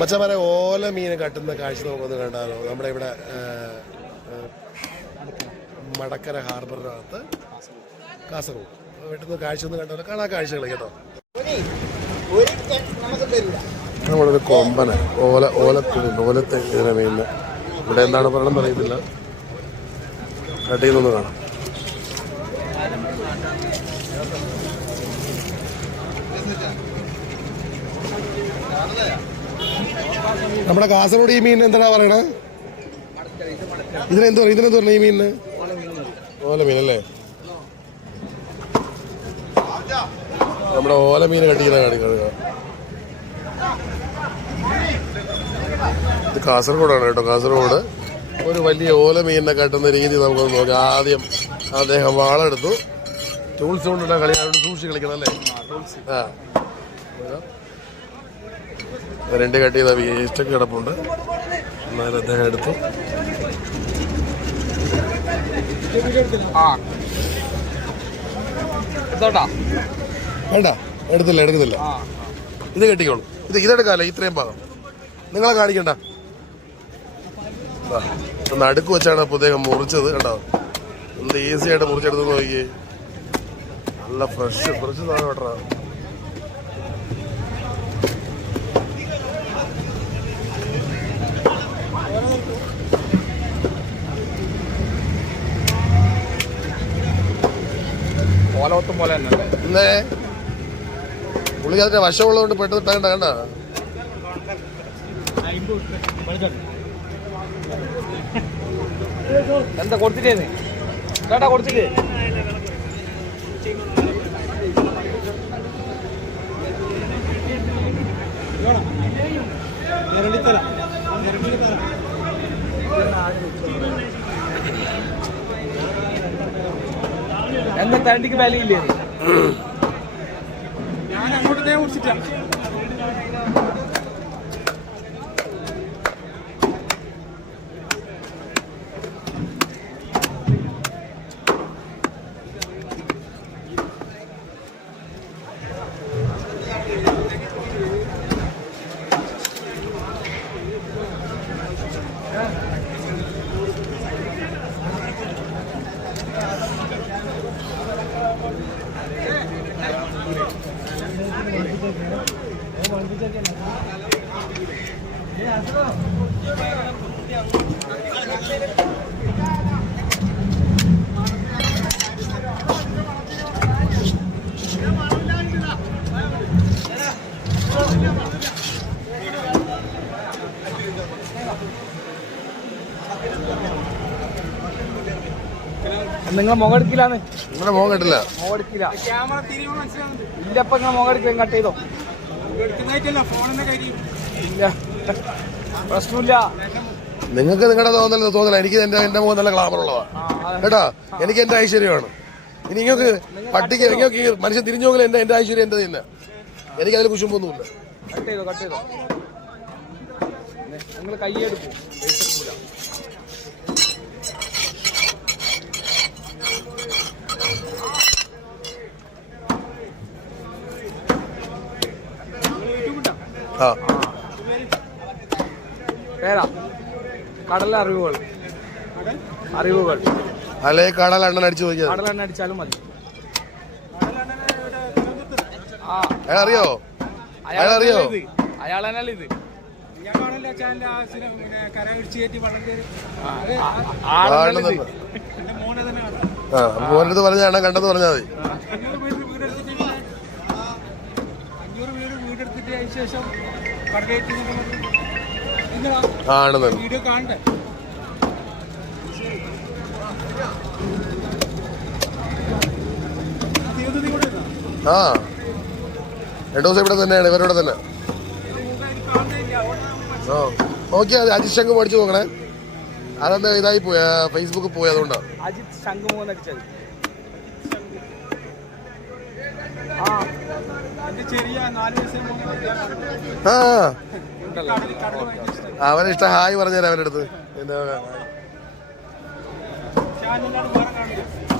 മച്ചമാരെ ഓല മീൻ കട്ടുന്ന കാഴ്ച നമുക്കൊന്ന് കണ്ടാലോ? നമ്മുടെ ഇവിടെ മടക്കര ഹാർബറിനകത്ത് കാസർഗോഡ്. വെട്ടുന്ന കാഴ്ച ഒന്ന് കണ്ടാലോ? കാണാ കാഴ്ചകൾ കേട്ടോ. നമ്മളൊരു കൊമ്പന ഓല ഓലത്തിന് ഓലത്തെ ഇതിനെ മീനിന്. ഇവിടെ എന്താണ് പറയണം അറിയത്തില്ല കട്ട് ചെയ്യുന്നൊന്ന് കാണാം നമ്മുടെ കാസർഗോഡ് ഈ മീൻ എന്താണ് പറയണേ? ഇതിനെന്ത് പറയും ഇതിനെന്ത് പറഞ്ഞു ഈ മീനിന്? ഓല മീൻ അല്ലേ നമ്മുടെ ഓല മീൻ കട്ടിക്കുന്ന കാണിക്കുക ഇത് കാസർഗോഡാണ് കേട്ടോ കാസർഗോഡ്. ഒരു വലിയ ഓല മീനിനെ കട്ടുന്ന രീതി നമുക്കൊന്ന് നോക്കാം. ആദ്യം അദ്ദേഹം വാളെടുത്തു. ടൂൾസ് കൊണ്ടുള്ള കളി സൂക്ഷിച്ച് കളിക്കണം അല്ലേ? ആ. രണ്ട് കട്ട് ചെയ്ത വേസ്റ്റൊക്കെ കിടപ്പുണ്ട്. എന്നാലും അദ്ദേഹം എടുത്തു. വേണ്ട. എടുത്തില്ല എടുക്കുന്നില്ല. ഇത് കെട്ടിക്കോളൂ. ഇത് ഇതെടുക്കാല്ലേ? ഇത്രയും ഭാഗം. നിങ്ങളെ കാണിക്കണ്ട. നടുക്ക് വെച്ചാണ് അദ്ദേഹം മുറിച്ചത് കണ്ടോ? എന്ത് ഈസി ആയിട്ട് മുറിച്ചെടുത്ത് നോക്കിയേ. നല്ല ഫ്രഷ് ഫ്രഷ് സാധനം കേട്ടോ ഓലവത്തും പോലെ തന്നെ ഇന്നേ പുള്ളി അതിന്റെ വശമുള്ളതുകൊണ്ട് പെട്ടെന്ന് ഇട്ട. കണ്ട എന്താ കൊടുത്തിട്ടേന്ന്? കേട്ടാ കൊടുത്തില്ലേ എന്താ തരണ്ടിക്ക് വിലയില്ലേ? ഞാൻ അങ്ങോട്ട് കുടിച്ചിട്ടാ. നിങ്ങളെ മുഖം എടുക്കില്ലാന്ന്. നിങ്ങളെ മുഖം എടുക്കില്ല മുഖം എടുക്കില്ല. ഇല്ല ഇപ്പൊ നിങ്ങൾ മുഖം എടുക്കുക കട്ട് ചെയ്തോ? ഇല്ല. പ്രശ്നമില്ല. നിങ്ങൾക്ക് നിങ്ങളുടെ തോന്നൽ തോന്നല എനിക്ക് എന്റെ എന്റെ മുഖം നല്ല ഗ്ലാമർ ഉള്ളതാ. ആ, കേട്ടാ? എനിക്ക് എന്റെ ഐശ്വര്യമാണ്. ഇനി നിങ്ങൾക്ക് പട്ടിക്ക് നിങ്ങൾക്ക് മനുഷ്യൻ തിരിഞ്ഞു നോക്കില്ല എന്റെ എന്റെ ഐശ്വര്യം എന്റെ തന്നെ. എനിക്ക് അതിൽ കുശുമ്പൊന്നുമില്ല. കട്ട് ചെയ്തോ കട്ട് ചെയ്തോ? നിങ്ങൾ ആ. പേരാ? കടല അറിവുകൾ. അറിവുകൾ. അല്ലെ കടൽ അണ്ണൻ അടിച്ചു നോക്കിയാൽ കടൽ എണ്ണ അടിച്ചാലും മതി. അറിയോ അയാൾ അറിയോ അയാൾ തന്നെയല്ലേ ഇത്. മോനടുത്ത് പറഞ്ഞ അണ്ണൻ കണ്ടെന്ന് പറഞ്ഞാൽ മതി. അഞ്ഞൂറ് വീട് വീടെടുത്തിട്ട് അതിന് ശേഷം കടലേറ്റ് ആണെന്ന്? ആ. രണ്ടു ദിവസം ഇവിടെ തന്നെയാണ് ഇവരുടെ തന്നെ. അതുകൊണ്ട് ഓക്കെ അത് അജിത് ശങ്ക് പഠിച്ചു നോക്കണേ. അതെന്താ ഇതായി പോയ ഫേസ്ബുക്ക് പോയി അതുകൊണ്ടാണ് അജിത് അടിച്ചത് ആ. അവനിഷ്ടം ഹായ് പറഞ്ഞുതരാം അവന്റെ അടുത്ത്.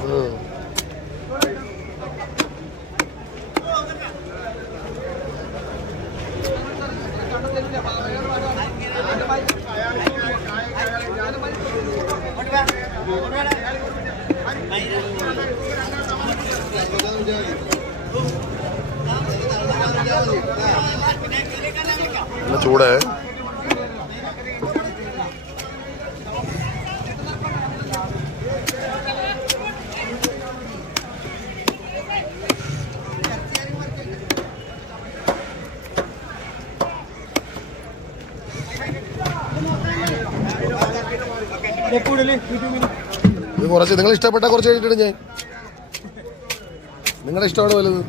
ഉം. ചൂടേ. ഇത് കുറച്ച് നിങ്ങൾ ഇഷ്ടപ്പെട്ട കുറച്ച് കഴിഞ്ഞിട്ടുണ്ട് ഞാൻ. നിങ്ങളുടെ ഇഷ്ടമാണ് വലുത്?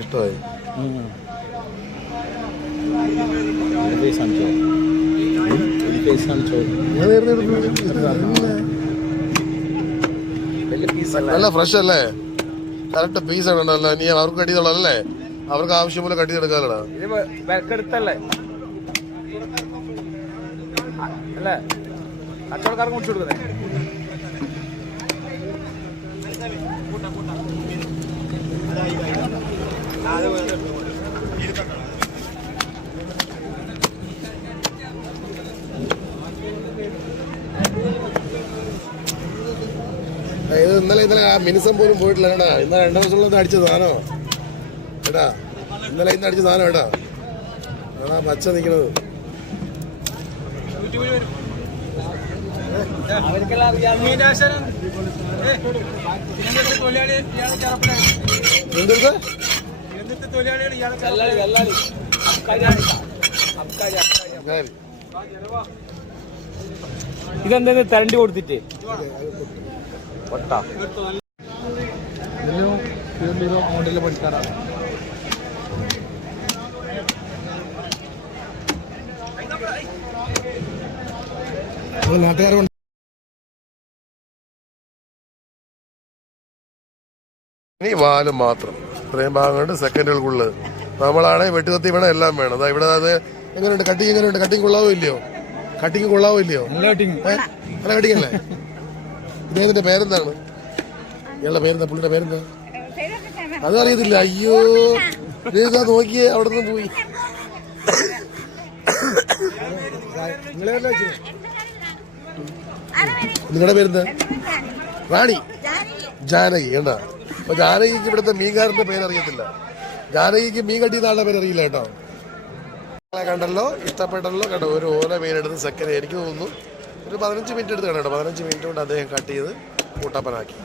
ഇഷ്ടമായി. നല്ല ഫ്രഷ് അല്ലേ? കറക്റ്റ് പീസ് ആണ് ഉണ്ടല്ലോ നീ അവർക്ക് ചെയ്തോളല്ലേ അവർക്ക് ആവശ്യം പോലെ കട്ടി എടുക്കാലടാ. ഇത് വിലക്കെടുത്തല്ലേ? അല്ലേ? കച്ചവടക്കാർക്ക് മുടിച്ചു കൊടുക്കുന്നേ? ഇത് ഇന്നലെ ഇന്നലെ ആ മിനിസം പോലും പോയിട്ടില്ല കേട്ടാ. ഇന്നലെ രണ്ടു ദിവസം അടിച്ച സാധനം. കേട്ടാ? ഇന്നലെ ഇന്ന് അടിച്ച സാധനം കേട്ടാ. അതാ പച്ച നിക്കണത്. ഇതെന്താ തരണ്ടി കൊടുത്തിട്ട്? പഠിക്കാറാണ്. നാട്ടുകാരുണ്ട് ഇനി വാൽ മാത്രം. ഇത്രയും ഭാഗം കൊണ്ട് സെക്കൻഡുകൾക്കുള്ളത് നമ്മളാണെങ്കിൽ വെട്ടുകത്തി വേണം എല്ലാം വേണം. അതാ ഇവിടെ അത് എങ്ങനെയുണ്ട്? കട്ടിങ് എങ്ങനെയുണ്ട്? കട്ടിങ് കൊള്ളാവോ ഇല്ലയോ? കട്ടിങ് കൊള്ളാവോ ഇല്ലയോ? നല്ല കട്ടിങ് അല്ലേ? ഇദ്ദേഹത്തിന്റെ പേരെന്താണ്? ഇയാളുടെ പേരെന്താ? പുള്ളിയുടെ പേരെന്താ? അത് അറിയത്തില്ല. അയ്യോ. ഇതാ നോക്കിയേ അവിടെ നിന്ന് പോയി നിങ്ങളുടെ പേരെന്താ? റാണി. ജാനകി ഏണ്ട അപ്പൊ ജാനകിക്ക് ഇവിടുത്തെ മീൻകാരന്റെ പേരറിയത്തില്ല. ജാനകിക്ക് മീൻ കട്ടിയുന്ന ആളുടെ പേരറിയില്ല കേട്ടോ. കണ്ടല്ലോ ഇഷ്ടപ്പെട്ടല്ലോ കേട്ടോ ഒരു ഓല മീനെടുത്ത് സെക്കൻഡ് എനിക്ക് തോന്നുന്നു. ഒരു പതിനഞ്ച് മിനിറ്റ് എടുത്ത് കേട്ടോ പതിനഞ്ച് മിനിറ്റ് കൊണ്ട് അദ്ദേഹം കട്ട് ചെയ്ത് കൂട്ടപ്പനാക്കി.